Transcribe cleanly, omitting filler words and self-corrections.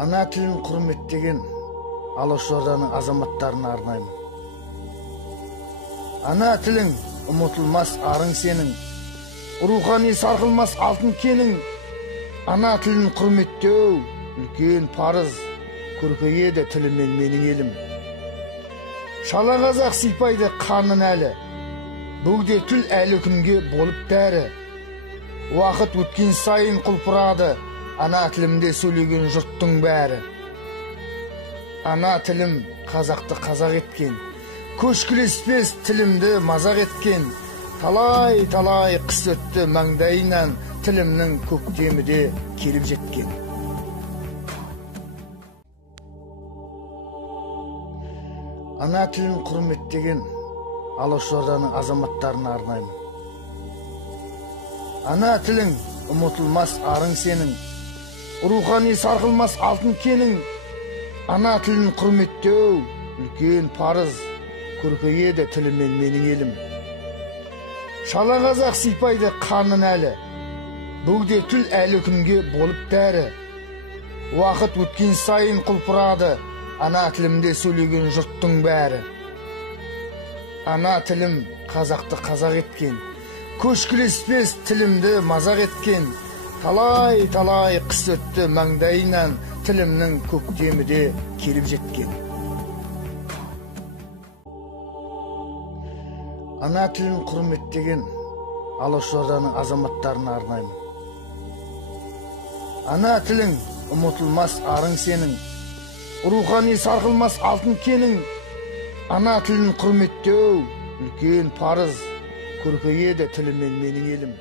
Ана тілін құрметтеген Алаш Орданың азаматтарына арнаймын. Ана тілің ұмытылмас арың сенің, рухани сарқылмас алтын кенің. Ана тілін құрметтеу үлкен парыз, көркейеді тілімен менің елім. Шала қазақ сипайды қанын әлі, бөгде тіл әлі күнге болып дәрі. Уақыт өткен сайын құлпырады, ана тілімде сөйлеген жұрттың бәрі. Ана тілім қазақты қазақ еткен, көшкілеспес тілімді мазақ еткен. Талай қыс өтті маңдайынан, тілімнің көктемі де келіп жеткен. Ана тілін құрметтеген Алаш Орданың азаматтарына арнаймын. Ана тілің ұмытылмас арың сенің, рухани сарқылмас алтын кенің. Ана тілін құрметтеу үлкен парыз, көркейеді тілімен менің елім. Шала қазақ сипайды қанын әлі, бөгде тіл әлі күнге болып дәрі. Уақыт өткен сайын құлпырады, ана тілімде сөйлеген жұрттың бәрі. Ана тілім қазақты қазақ еткен, көшкілеспес тілімді мазақ еткен. Талай қыс өтті маңдайынан, тілімнің көктемі де келіп жеткен. Ана тілін құрметтеген Алаш Орданың азаматтарына арнаймын. Ана тілің ұмытылмас арың сенің, рухани сарқылмас алтын кенің. Ана тілін құрметтеу үлкен парыз, көркейеді тілімен менің елім.